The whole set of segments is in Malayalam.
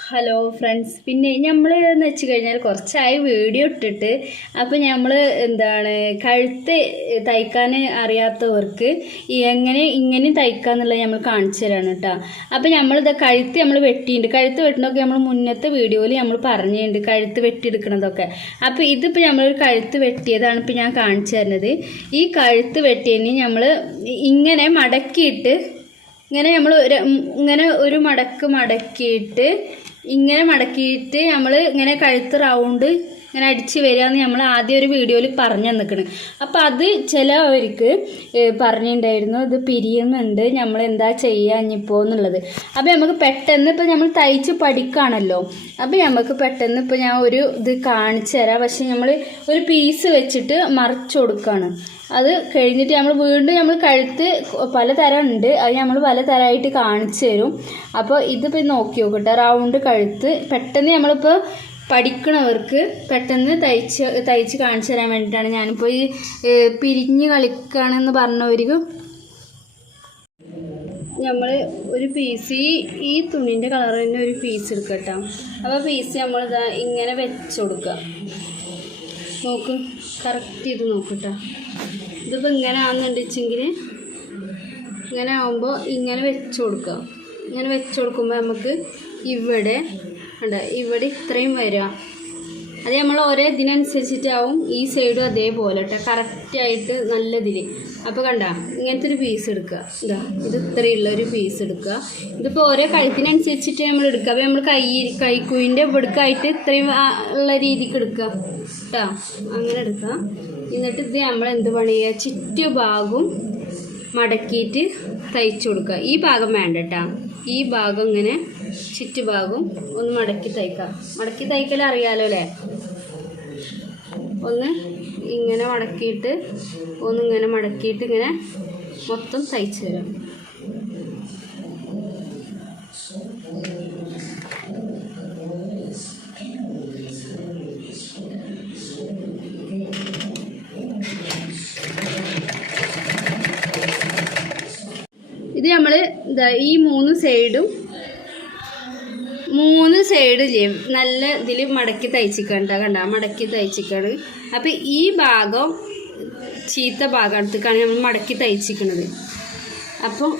ഹലോ ഫ്രണ്ട്സ്, പിന്നെ നമ്മൾ എന്ന് വെച്ച് കഴിഞ്ഞാൽ കുറച്ചായി വീഡിയോ ഇട്ടിട്ട്. അപ്പോൾ നമ്മൾ കഴുത്ത് തയ്ക്കാൻ അറിയാത്തവർക്ക് ഇങ്ങനെ തയ്ക്കാന്നുള്ളത് നമ്മൾ കാണിച്ചു തരാണ് കേട്ടോ. അപ്പോൾ നമ്മളിത് കഴുത്ത് നമ്മൾ വെട്ടിയിട്ടുണ്ട്. കഴുത്ത് വെട്ടണമൊക്കെ നമ്മൾ മുന്നത്തെ വീഡിയോയിൽ നമ്മൾ പറഞ്ഞിട്ടുണ്ട്, കഴുത്ത് വെട്ടിയെടുക്കണതൊക്കെ. അപ്പോൾ ഇതിപ്പോൾ നമ്മളൊരു കഴുത്ത് വെട്ടിയതാണ് ഇപ്പോൾ ഞാൻ കാണിച്ചു തരുന്നത്. ഈ കഴുത്ത് വെട്ടിയതിന് നമ്മൾ ഇങ്ങനെ മടക്കിയിട്ട് ഇങ്ങനെ ഒരു മടക്കിയിട്ട് നമ്മൾ ഇങ്ങനെ കഴുത്ത് റൗണ്ട് ഇങ്ങനെ അടിച്ച് വരികയെന്ന് നമ്മൾ ആദ്യം ഒരു വീഡിയോയിൽ പറഞ്ഞു തന്നിക്കണം. അപ്പോൾ അത് ചിലവർക്ക് പറഞ്ഞിട്ടുണ്ടായിരുന്നു, ഇത് പിരിയുന്നുണ്ട്, നമ്മൾ എന്താ ചെയ്യാഞ്ഞിപ്പോൾ എന്നുള്ളത്. അപ്പോൾ നമുക്ക് പെട്ടെന്ന് ഇപ്പോൾ നമ്മൾ തയ്ച്ച് പഠിക്കുകയാണല്ലോ, അപ്പോൾ നമുക്ക് പെട്ടെന്ന് ഇപ്പോൾ ഞാൻ ഒരു ഇത് കാണിച്ചു തരാം. പക്ഷെ നമ്മൾ ഒരു പീസ് വെച്ചിട്ട് മറിച്ച് കൊടുക്കുകയാണ്. അത് കഴിഞ്ഞിട്ട് നമ്മൾ വീണ്ടും കഴുത്ത് പലതരം ഉണ്ട്, അത് നമ്മൾ പലതരമായിട്ട് കാണിച്ചു തരും. അപ്പോൾ ഇതിപ്പോൾ നോക്കി നോക്കട്ടെ, റൗണ്ട് കഴുത്ത് പെട്ടെന്ന് നമ്മളിപ്പോൾ പഠിക്കണവർക്ക് പെട്ടെന്ന് തയ്ച്ച് കാണിച്ചു തരാൻ വേണ്ടിയിട്ടാണ് ഞാനിപ്പോൾ ഈ പിരിഞ്ഞ് കളിക്കുകയാണെന്ന് പറഞ്ഞവർക്ക് നമ്മൾ ഒരു പീസ് ഈ തുണിൻ്റെ കളർ തന്നെ ഒരു പീസ് എടുക്കട്ടോ. അപ്പോൾ പീസ് നമ്മൾ ഇങ്ങനെ വെച്ച് കൊടുക്കുക. നോക്ക്, കറക്റ്റ് ഇത് നോക്കട്ടോ. ഇതിപ്പോൾ ഇങ്ങനെ ആണെന്നുണ്ടെച്ചെങ്കിൽ ഇങ്ങനെ ആകുമ്പോൾ ഇങ്ങനെ വെച്ച് കൊടുക്കുക. ഇങ്ങനെ വെച്ച് കൊടുക്കുമ്പോൾ നമുക്ക് ഇവിടെ ഇത്രയും വരിക. അത് നമ്മൾ ഓരോ ഇതിനനുസരിച്ചിട്ടാവും ഈ സൈഡും അതേപോലെ കേട്ടോ, കറക്റ്റായിട്ട് നല്ലതിൽ. അപ്പോൾ കണ്ട ഇങ്ങനത്തെ ഒരു പീസ് എടുക്കുക. ഇത് ഇത്രയുള്ള ഒരു പീസ് എടുക്കുക. ഇതിപ്പോൾ ഓരോ കഴുത്തിനനുസരിച്ചിട്ട് നമ്മൾ എടുക്കുക. അപ്പോൾ നമ്മൾ കൈക്കുയിൻ്റെ ഇവിടേക്കായിട്ട് ഇത്രയും ഉള്ള രീതിക്ക് എടുക്കുക കേട്ടോ, അങ്ങനെ എടുക്കുക. എന്നിട്ട് ഇത് നമ്മൾ എന്ത് പണിയുക, ചുറ്റുഭാഗവും മടക്കിയിട്ട് തയ്ച്ചു കൊടുക്കുക. ഈ ഭാഗം വേണ്ട കേട്ടോ, ഈ ഭാഗം ഇങ്ങനെ ചുറ്റുഭാഗം ഒന്ന് മടക്കി തയ്ക്കാം. മടക്കി തയ്ക്കൽ അറിയാലോ അല്ലേ? ഒന്ന് ഇങ്ങനെ മടക്കിയിട്ട് ഒന്നിങ്ങനെ മടക്കിയിട്ട് ഇങ്ങനെ മൊത്തം തയ്ച്ചു തരാം. ഇത് നമ്മൾ ഈ മൂന്ന് സൈഡിൽ നല്ല ഇതിൽ മടക്കി തയ്ച്ചിക്കണ്ട, കണ്ട മടക്കി തയ്ച്ചിക്കാണ്. അപ്പോൾ ഈ ഭാഗം ചീത്ത ഭാഗത്തേക്കാണ് നമ്മൾ മടക്കി തയ്ച്ചിക്കണത്. അപ്പോൾ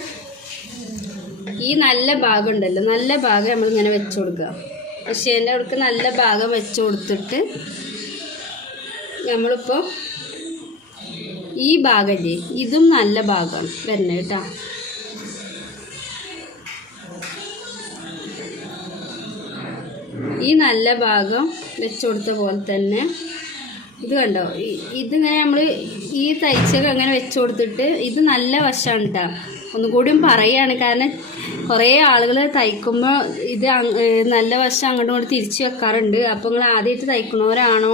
ഈ നല്ല ഭാഗം ഉണ്ടല്ലോ, നല്ല ഭാഗം നമ്മളിങ്ങനെ വെച്ച് കൊടുക്കുക. പക്ഷേ എൻ്റെ അവിടേക്ക് നല്ല ഭാഗം വെച്ച് കൊടുത്തിട്ട് നമ്മളിപ്പോൾ ഈ ഭാഗമല്ലേ, ഇതും നല്ല ഭാഗമാണ് വരുന്നത് കേട്ടോ. ഈ നല്ല ഭാഗം വെച്ച് കൊടുത്ത പോലെ തന്നെ ഇത് കണ്ടോ, ഇതിങ്ങനെ നമ്മൾ ഈ തയ്ച്ചൊക്കെ അങ്ങനെ വെച്ച് കൊടുത്തിട്ട് ഇത് നല്ല വശമാണ് കേട്ടോ. ഒന്നുകൂടിയും പറയുകയാണ്, കാരണം കുറേ ആളുകൾ തയ്ക്കുമ്പോൾ ഇത് നല്ല വശം അങ്ങോട്ടും ഇങ്ങോട്ട് തിരിച്ച് വെക്കാറുണ്ട്. അപ്പോൾ നിങ്ങൾ ആദ്യമായിട്ട് തയ്ക്കണവരാണോ,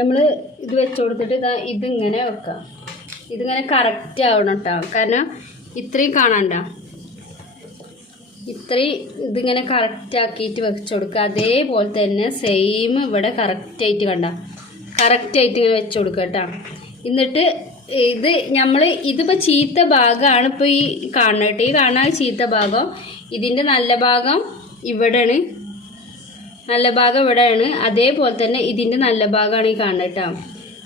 നമ്മൾ ഇത് വെച്ച് കൊടുത്തിട്ട് ഇതിങ്ങനെ വെക്കാം. ഇതിങ്ങനെ കറക്റ്റ് ആവണം കേട്ടോ, കാരണം ഇത്രയും കാണണ്ട, ഇത്രയും ഇതിങ്ങനെ കറക്റ്റാക്കിയിട്ട് വെച്ച് കൊടുക്കുക. അതേപോലെ തന്നെ സെയിം ഇവിടെ കറക്റ്റായിട്ട് കറക്റ്റായിട്ട് ഇങ്ങനെ വെച്ച് കൊടുക്കുക കേട്ടോ. എന്നിട്ട് ഇതിപ്പോൾ ചീത്ത ഭാഗമാണ് ഇപ്പോൾ ഈ കാണുന്നത് കേട്ടോ. ഈ കാണുന്ന ചീത്ത ഭാഗം, ഇതിൻ്റെ നല്ല ഭാഗം ഇവിടെയാണ്, അതേപോലെ തന്നെ ഇതിൻ്റെ നല്ല ഭാഗമാണ് ഈ കാണുന്നത് കേട്ടോ.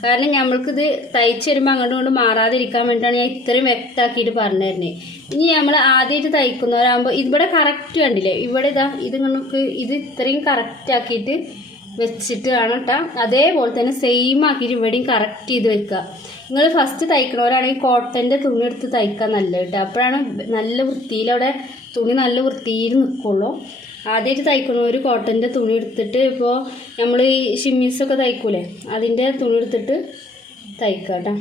കാരണം നമ്മൾക്കിത് തയ്ച്ച് വരുമ്പോൾ അങ്ങോട്ടും ഇങ്ങോട്ടും മാറാതിരിക്കാൻ വേണ്ടിയിട്ടാണ് ഞാൻ ഇത്രയും വ്യക്തമാക്കിയിട്ട് പറഞ്ഞു തരുന്നത്. ഇനി നമ്മൾ ആദ്യമായിട്ട് തയ്ക്കുന്നവരാകുമ്പോൾ ഇവിടെ കറക്റ്റ് കണ്ടില്ലേ, ഇവിടെ ഇത് ഇത്രയും കറക്റ്റാക്കിയിട്ട് വെച്ചിട്ട് കാണാം കേട്ടോ. അതേപോലെ തന്നെ സെയിം ആക്കിയിട്ട് ഇവിടെയും കറക്റ്റ് ചെയ്ത് വെക്കുക. നിങ്ങൾ ഫസ്റ്റ് തയ്ക്കണവരാണെങ്കിൽ കോട്ടൻ്റെ തുണി എടുത്ത് തയ്ക്കാൻ നല്ലത് കേട്ടോ. അപ്പോഴാണ് നല്ല വൃത്തിയിൽ അവിടെ തുണി നല്ല വൃത്തിയിൽ നിൽക്കുള്ളൂ. ആദ്യമായിട്ട് തയ്ക്കുന്നവർ കോട്ടൻ്റെ തുണി എടുത്തിട്ട്, ഇപ്പോൾ നമ്മൾ ഈ ഷിമ്മീസൊക്കെ തയ്ക്കൂലേ, അതിൻ്റെ തുണി എടുത്തിട്ട് തയ്ക്കുക കേട്ടോ.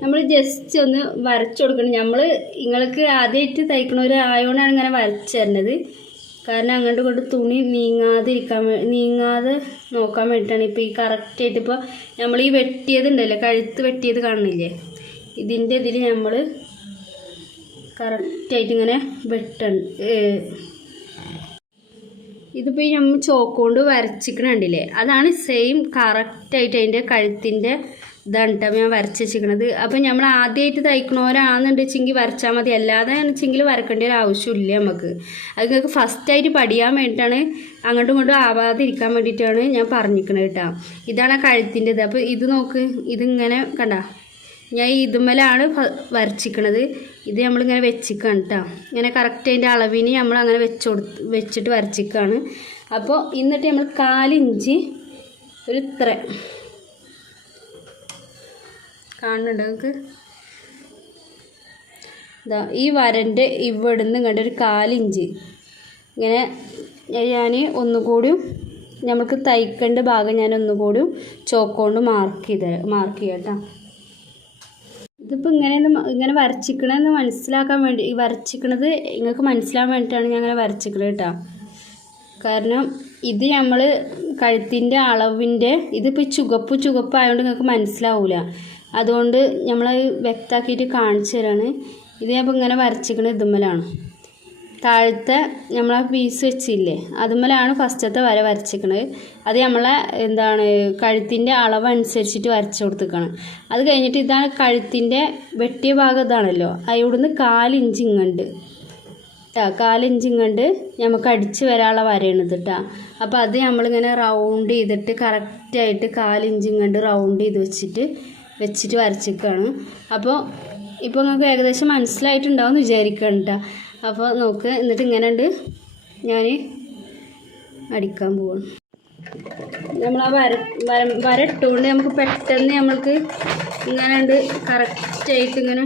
നമ്മൾ ജസ്റ്റ് ഒന്ന് വരച്ചു കൊടുക്കണം. നിങ്ങൾക്ക് ആദ്യമായിട്ട് തയ്ക്കണവരായതുകൊണ്ടാണ് ഇങ്ങനെ വരച്ചു തരുന്നത്. കാരണം അങ്ങോട്ട് കൊണ്ട് തുണി നീങ്ങാതെ നോക്കാൻ വേണ്ടിയിട്ടാണ്. ഇപ്പോൾ ഈ കറക്റ്റായിട്ട് ഇപ്പോൾ നമ്മൾ ഈ വെട്ടിയതുണ്ടല്ലോ, കഴുത്ത് വെട്ടിയത് കാണുന്നില്ലേ, ഇതിൻ്റെ ഇതിൽ നമ്മൾ കറക്റ്റായിട്ട് ഇങ്ങനെ വെട്ടണം. ഇതിപ്പോൾ നമ്മൾ ചോക്ക് കൊണ്ട് വരച്ചിക്കണ കണ്ടില്ലേ, അതാണ് സെയിം കറക്റ്റായിട്ട് അതിൻ്റെ കഴുത്തിൻ്റെ ഇതാണ് കേട്ടോ ഞാൻ വരച്ച് വെച്ചിരിക്കണത്. അപ്പം നമ്മൾ ആദ്യമായിട്ട് തയ്ക്കണവരാണെന്നുണ്ടെച്ചെങ്കിൽ വരച്ചാൽ മതി, അല്ലാതെ വെച്ചെങ്കിൽ വരക്കേണ്ട ഒരു ആവശ്യമില്ല നമുക്ക്. അത് നിങ്ങൾക്ക് ഫസ്റ്റായിട്ട് പഠിക്കാൻ വേണ്ടിയിട്ടാണ്, അങ്ങോട്ടും ഇങ്ങോട്ടും ആവാതിരിക്കാൻ വേണ്ടിയിട്ടാണ് ഞാൻ പറഞ്ഞിരിക്കുന്നത് കേട്ടോ. ഇതാണ് കഴുത്തിൻ്റെത്. അപ്പോൾ ഇത് നോക്ക്, ഇതിങ്ങനെ കണ്ട ഞാൻ ഇതുമ്മലാണ് വരച്ചിരിക്കണത്. ഇത് നമ്മളിങ്ങനെ വെച്ചിക്കാണ് കേട്ടോ. ഇങ്ങനെ കറക്റ്റ് അതിൻ്റെ അളവിന് നമ്മൾ അങ്ങനെ വെച്ചിട്ട് വരച്ചിക്കാണ്. അപ്പോൾ എന്നിട്ട് നമ്മൾ 4 ഇഞ്ച് ഒരു ഇത്ര കാണുന്നുണ്ട് നിങ്ങൾക്ക്, ഇതാ ഈ വരൻ്റെ ഇവിടുന്ന് ഇങ്ങോട്ട് ഒരു 4 ഇഞ്ച് ഇങ്ങനെ ഞാൻ ഒന്നുകൂടിയും നമുക്ക് തയ്ക്കേണ്ട ഭാഗം ഞാൻ ഒന്നുകൂടിയും ചോക്ക് മാർക്ക് ചെയ്യാം കേട്ടോ. ഇതിപ്പോൾ ഇങ്ങനെ വരച്ചിക്കണമെന്ന് മനസ്സിലാക്കാൻ വേണ്ടി, ഈ വരച്ചിക്കണത് നിങ്ങൾക്ക് മനസ്സിലാക്കാൻ വേണ്ടിയിട്ടാണ് ഞാൻ അങ്ങനെ വരച്ചിക്കണത് കേട്ടോ. കാരണം ഇത് നമ്മൾ കഴുത്തിൻ്റെ അളവിൻ്റെ ഇതിപ്പോൾ ചുവപ്പായതുകൊണ്ട് നിങ്ങൾക്ക് മനസ്സിലാവില്ല, അതുകൊണ്ട് നമ്മൾ വ്യക്തമാക്കിയിട്ട് കാണിച്ചു തരാണ്. ഇത് ഞാൻ ഇപ്പോൾ ഇങ്ങനെ വരച്ചിക്കണത് ഇതുമ്മലാണ്, താഴത്തെ നമ്മളെ പീസ് വെച്ചില്ലേ അതുമ്മലാണ് ഫസ്റ്റത്തെ വര വരച്ചിക്കണത്. അത് നമ്മളെ കഴുത്തിൻ്റെ അളവനുസരിച്ചിട്ട് വരച്ചു കൊടുത്തിക്കണം. അത് കഴിഞ്ഞിട്ട് ഇതാണ് കഴുത്തിൻ്റെ വെട്ടിയ ഭാഗം, ഇതാണല്ലോ, അവിടുന്ന് 4 ഇഞ്ച് ഇങ്ങണ്ട് 4 ഇഞ്ച് ഇങ്ങണ്ട് നമുക്ക് അടിച്ച് വരാനുള്ള വരയണത് കേട്ടോ. അപ്പോൾ അത് നമ്മളിങ്ങനെ റൗണ്ട് ചെയ്തിട്ട് കറക്റ്റായിട്ട് 4 ഇഞ്ച് ഇങ്ങണ്ട് റൗണ്ട് ചെയ്ത് വെച്ചിട്ട് വരച്ചിരിക്കുകയാണ്. അപ്പോൾ ഇപ്പോൾ നിങ്ങൾക്ക് ഏകദേശം മനസ്സിലായിട്ടുണ്ടാവും എന്ന് വിചാരിക്കണം കേട്ടോ. അപ്പോൾ നോക്ക്, എന്നിട്ട് ഇങ്ങനെ ഉണ്ട് ഞാൻ അടിക്കാൻ പോവാണ്. നമ്മൾ ആ വര ഇട്ടുകൊണ്ട് നമുക്ക് പെട്ടെന്ന് നമ്മൾക്ക് ഇങ്ങനെ ഉണ്ട് കറക്റ്റായിട്ട് ഇങ്ങനെ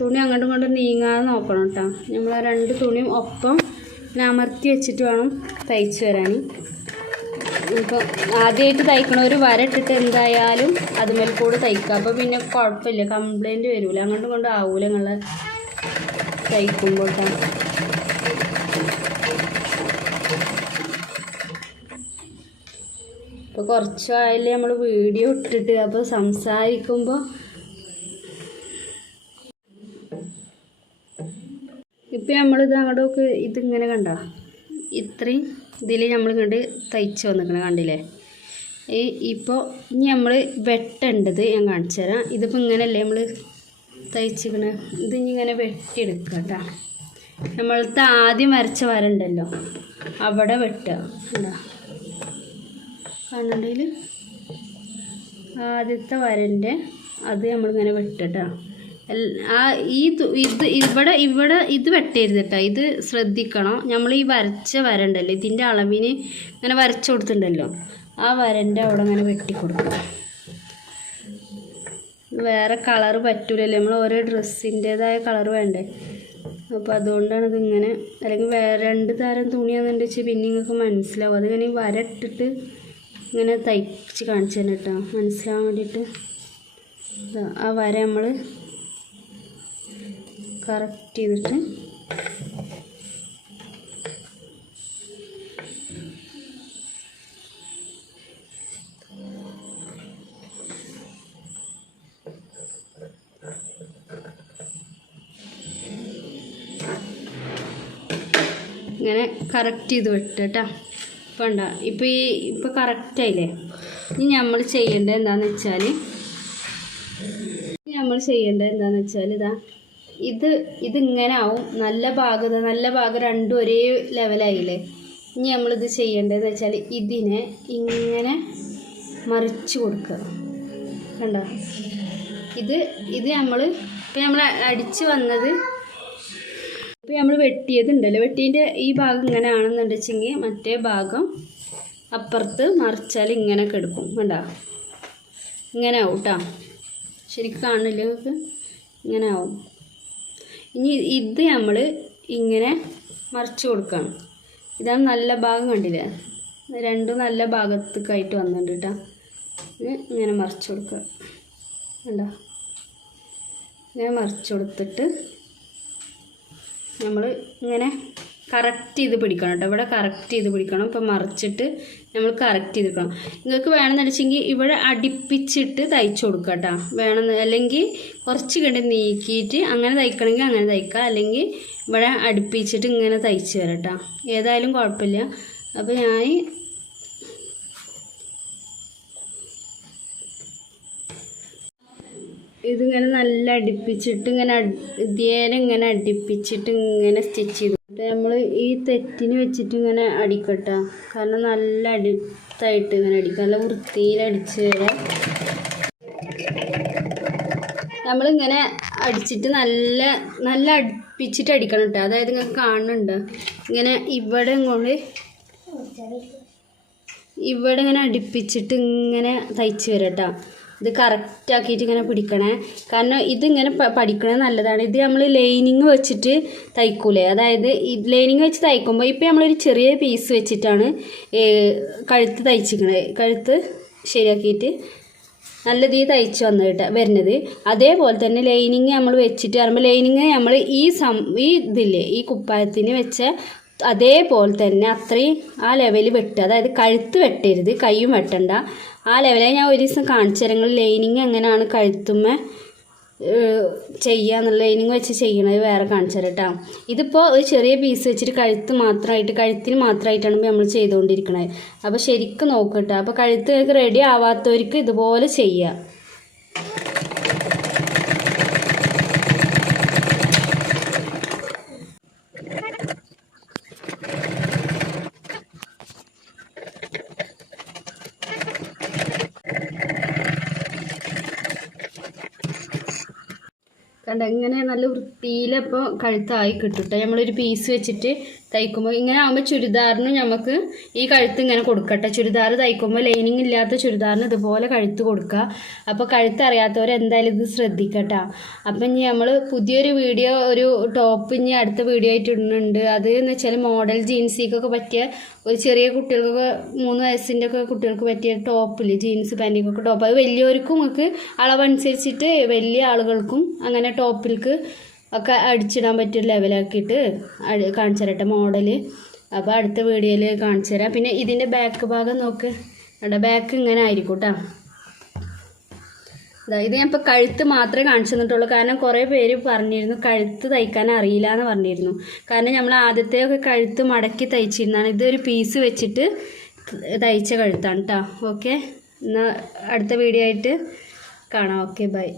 തുണി അങ്ങോട്ടും ഇങ്ങോട്ടും നീങ്ങാതെ നോക്കണം കേട്ടോ. നമ്മൾ ആ 2 തുണിയും ഒപ്പം അമർത്തി വെച്ചിട്ട് വേണം തയ്ച്ച് വരാൻ. ഇപ്പോൾ ആദ്യമായിട്ട് തയ്ക്കണവർ വര ഇട്ടിട്ട് എന്തായാലും അതുമേൽ കൂടെ തയ്ക്കുക. അപ്പോൾ പിന്നെ കുഴപ്പമില്ല, കംപ്ലൈൻറ്റ് വരില്ല, അങ്ങോട്ടും കൊണ്ട് ആവൂല നിങ്ങൾ തയ്ക്കുമ്പോൾ കേട്ടോ. ഇപ്പോൾ കുറച്ചായാലും നമ്മൾ വീഡിയോ ഇട്ടിട്ട്, അപ്പോൾ സംസാരിക്കുമ്പോൾ ഇപ്പം നമ്മളിത് അങ്ങോട്ടൊക്കെ ഇതിങ്ങനെ കണ്ട ഇത്രയും ഇതിൽ നമ്മളിങ്ങോട്ട് തയ്ച്ച് വന്നിക്കണം, കണ്ടില്ലേ. ഇപ്പോൾ ഇനി നമ്മൾ വെട്ടേണ്ടത് ഞാൻ കാണിച്ചു തരാം. ഇതിപ്പോൾ ഇങ്ങനെയല്ലേ നമ്മൾ തയ്ച്ചിക്കണ, ഇതിനി ഇങ്ങനെ വെട്ടിയെടുക്കുക കേട്ടോ. നമ്മളത്തെ ആദ്യം വരച്ച വരണ്ടല്ലോ അവിടെ വെട്ടുക, എന്താ കാണണ്ടെങ്കിൽ ആദ്യത്തെ വരൻ്റെ അത് നമ്മളിങ്ങനെ വെട്ടട്ടോ. ഇവിടെ ഇത് വെട്ടരുത് കേട്ടോ, ഇത് ശ്രദ്ധിക്കണം. നമ്മൾ ഈ വരച്ച വരണ്ടല്ലോ ഇതിൻ്റെ അളവിന് ഇങ്ങനെ വരച്ചു കൊടുത്തിട്ടുണ്ടല്ലോ, ആ വരൻ്റെ അവിടെ അങ്ങനെ വെട്ടിക്കൊടുക്കുക. വേറെ കളറ് പറ്റൂലല്ലോ, നമ്മൾ ഓരോ ഡ്രസ്സിൻ്റേതായ കളറ് വേണ്ടേ. അപ്പോൾ അതുകൊണ്ടാണ് ഇതിങ്ങനെ, അല്ലെങ്കിൽ വേറെ 2 തരം തുണിയാണെന്ന് വെച്ചാൽ പിന്നെ നിങ്ങൾക്ക് മനസ്സിലാവും. അതിങ്ങനെ വര ഇട്ടിട്ട് ഇങ്ങനെ തയ്ച്ച് കാണിച്ചു തന്നെ കേട്ടോ, മനസ്സിലാവാൻ വേണ്ടിയിട്ട്. ആ വര നമ്മൾ കറക്റ്റ് ചെയ്തിട്ട് ഇങ്ങനെ കറക്റ്റ് ചെയ്ത് വെട്ടുക കേട്ടോ. ഇപ്പോൾ ഉണ്ടോ, ഇപ്പോൾ കറക്റ്റായില്ലേ. ഇനി നമ്മൾ ചെയ്യേണ്ടത് എന്താണെന്ന് വെച്ചാൽ ഇതാ ഇതിങ്ങനെ ആവും. നല്ല ഭാഗം രണ്ടും ഒരേ ലെവലായില്ലേ. ഇനി നമ്മളിത് ചെയ്യേണ്ടതെന്ന് വെച്ചാൽ ഇതിനെ ഇങ്ങനെ മറിച്ച് കൊടുക്കുക. കണ്ടോ, ഇത് നമ്മൾ അടിച്ച് വന്നത് ഇപ്പോൾ നമ്മൾ വെട്ടിയതുണ്ടല്ലോ, വെട്ടീൻ്റെ ഈ ഭാഗം ഇങ്ങനെ ആണെന്നുണ്ടെച്ചെങ്കിൽ മറ്റേ ഭാഗം അപ്പുറത്ത് മറിച്ചാൽ ഇങ്ങനെ കിടക്കും. കണ്ടോ, ഇങ്ങനെ ആവും കേട്ടോ. ശരിക്കും കാണില്ല നിങ്ങൾക്ക്, ഇങ്ങനെ ആവും. ഇനി ഇത് നമ്മൾ ഇങ്ങനെ മറിച്ച് കൊടുക്കണം. ഇതാണ് നല്ല ഭാഗം, കണ്ടില്ലേ, 2 നല്ല ഭാഗത്തേക്കായിട്ട് വന്നിട്ടുണ്ട് കേട്ടോ. ഇങ്ങനെ മറിച്ച് കൊടുക്കുക. കണ്ടോ, ഇങ്ങനെ മറിച്ച് കൊടുത്തിട്ട് നമ്മൾ ഇങ്ങനെ കറക്റ്റ് ചെയ്ത് പിടിക്കണം കേട്ടോ. ഇവിടെ കറക്റ്റ് ചെയ്ത് പിടിക്കണം. ഇപ്പം മറിച്ചിട്ട് നമ്മൾ കറക്റ്റ് ചെയ്തെടുക്കണം. നിങ്ങൾക്ക് വേണമെന്ന് വെച്ചെങ്കിൽ ഇവിടെ അടുപ്പിച്ചിട്ട് തയ്ച്ചു കൊടുക്കുക കേട്ടോ. വേണമെന്ന് അല്ലെങ്കിൽ കുറച്ച് കണ്ട് നീക്കിയിട്ട് അങ്ങനെ തയ്ക്കണമെങ്കിൽ അങ്ങനെ തയ്ക്കുക, അല്ലെങ്കിൽ ഇവിടെ അടുപ്പിച്ചിട്ട് ഇങ്ങനെ തയ്ച്ച് തരാം കേട്ടോ. ഏതായാലും കുഴപ്പമില്ല. അപ്പോൾ ഞാൻ ഇതിങ്ങനെ നല്ല അടുപ്പിച്ചിട്ട് ഇങ്ങനെ ഇങ്ങനെ അടുപ്പിച്ചിട്ട് ഇങ്ങനെ സ്റ്റിച്ച് ചെയ്തു. നമ്മൾ ഈ തെറ്റിന് വെച്ചിട്ട് ഇങ്ങനെ അടിക്കട്ടോ. കാരണം നല്ല അടുത്തായിട്ട് ഇങ്ങനെ അടിക്കുക, നല്ല വൃത്തിയിൽ അടിച്ച് തരാം. നമ്മളിങ്ങനെ അടിച്ചിട്ട് നല്ല നല്ല അടുപ്പിച്ചിട്ട് അടിക്കണം കേട്ടോ. അതായത് നിങ്ങൾക്ക് കാണുന്നുണ്ട് ഇങ്ങനെ ഇവിടെ ഇങ്ങനെ അടുപ്പിച്ചിട്ട് ഇങ്ങനെ തയ്ച്ച് വരാം കേട്ടോ. ഇത് കറക്റ്റാക്കിയിട്ട് ഇങ്ങനെ പിടിക്കണേ. കാരണം ഇതിങ്ങനെ പഠിക്കണത് നല്ലതാണ്. ഇത് നമ്മൾ ലൈനിങ് വെച്ചിട്ട് തയ്ക്കൂലേ, അതായത് ഈ ലൈനിങ് വെച്ച് തയ്ക്കുമ്പോൾ ഇപ്പോൾ നമ്മളൊരു ചെറിയ പീസ് വെച്ചിട്ടാണ് കഴുത്ത് തയ്ച്ചിക്കണത്. കഴുത്ത് ശരിയാക്കിയിട്ട് നല്ല രീതിയിൽ തയ്ച്ച് വരുന്നത്. അതേപോലെ തന്നെ ലൈനിങ് നമ്മൾ വെച്ചിട്ട് പറയുമ്പോൾ ലൈനിങ് നമ്മൾ ഈ ഇതില്ലേ ഈ കുപ്പായത്തിന് വെച്ച അതേപോലെ തന്നെ അത്രയും ആ ലെവൽ വെട്ടുക. അതായത് കഴുത്ത് വെട്ടരുത്, കൈയും വെട്ടണ്ട. ആ ലെവലിൽ ഞാൻ ഒരു ദിവസം കാണിച്ചു തരാം ലൈനിങ് എങ്ങനെയാണ് കഴുത്തുമ്മ ചെയ്യുക എന്നുള്ള, ലൈനിങ് വെച്ച് ചെയ്യണത് വേറെ കാണിച്ചു തരാം കേട്ടോ. ഇതിപ്പോൾ ഒരു ചെറിയ പീസ് വെച്ചിട്ട് കഴുത്തിന് മാത്രമായിട്ടാണ് നമ്മൾ ചെയ്തുകൊണ്ടിരിക്കുന്നത്. അപ്പോൾ ശരിക്കും നോക്കട്ടോ. അപ്പോൾ കഴുത്ത് റെഡി ആവാത്തവർക്ക് ഇതുപോലെ ചെയ്യുക. കണ്ട ഇങ്ങനെ നല്ല വൃത്തിയിലപ്പോൾ കഴുത്തായി കിട്ടും. നമ്മളൊരു പീസ് വെച്ചിട്ട് തയ്ക്കുമ്പോൾ ഇങ്ങനെ ആകുമ്പോൾ ചുരിദാറിന് നമുക്ക് ഈ കഴുത്ത് ഇങ്ങനെ കൊടുക്കട്ടെ. ചുരിദാർ തയ്ക്കുമ്പോൾ ലൈനിങ് ഇല്ലാത്ത ചുരിദാറിന് ഇതുപോലെ കഴുത്ത് കൊടുക്കുക. അപ്പോൾ കഴുത്ത് അറിയാത്തവർ എന്തായാലും ഇത് ശ്രദ്ധിക്കട്ടോ. അപ്പം ഇനി നമ്മൾ പുതിയൊരു വീഡിയോ, ഒരു ടോപ്പ് ഇനി അടുത്ത വീഡിയോ ആയിട്ട് ഇടുന്നുണ്ട്. അത് എന്ന് വെച്ചാൽ മോഡൽ ജീൻസിക്കൊക്കെ പറ്റിയ ഒരു ചെറിയ കുട്ടികൾക്കൊക്കെ 3 വയസ്സിൻ്റെ ഒക്കെ കുട്ടികൾക്ക് പറ്റിയ ടോപ്പില്ലേ, ജീൻസ് പാൻറ്റിക്കൊക്കെ ടോപ്പ്. അത് വലിയവർക്കും നമുക്ക് അളവനുസരിച്ചിട്ട് വലിയ ആളുകൾക്കും അങ്ങനെ ടോപ്പിലേക്ക് ഒക്കെ അടിച്ചിടാൻ പറ്റിയ ലെവലാക്കിയിട്ട് കാണിച്ചു തരട്ടെ മോഡല്. അപ്പോൾ അടുത്ത വീഡിയോയിൽ കാണിച്ചു തരാം. പിന്നെ ഇതിൻ്റെ ബാക്ക് ഭാഗം നോക്ക്, അവിടെ ബാക്ക് ഇങ്ങനെ ആയിരിക്കും കേട്ടോ. ഇത് ഞാൻ ഇപ്പോൾ കഴുത്ത് മാത്രമേ കാണിച്ചു തന്നിട്ടുള്ളൂ. കാരണം കുറേ പേര് പറഞ്ഞിരുന്നു കഴുത്ത് തയ്ക്കാൻ അറിയില്ല എന്ന് പറഞ്ഞിരുന്നു. കാരണം നമ്മൾ ആദ്യത്തെയൊക്കെ കഴുത്ത് മടക്കി തയ്ച്ചിരുന്നതാണ്. ഇതൊരു പീസ് വെച്ചിട്ട് തയ്ച്ച കഴുത്താണ് കേട്ടോ. ഓക്കെ, എന്നാൽ അടുത്ത വീഡിയോ ആയിട്ട് കാണാം. Okay, by.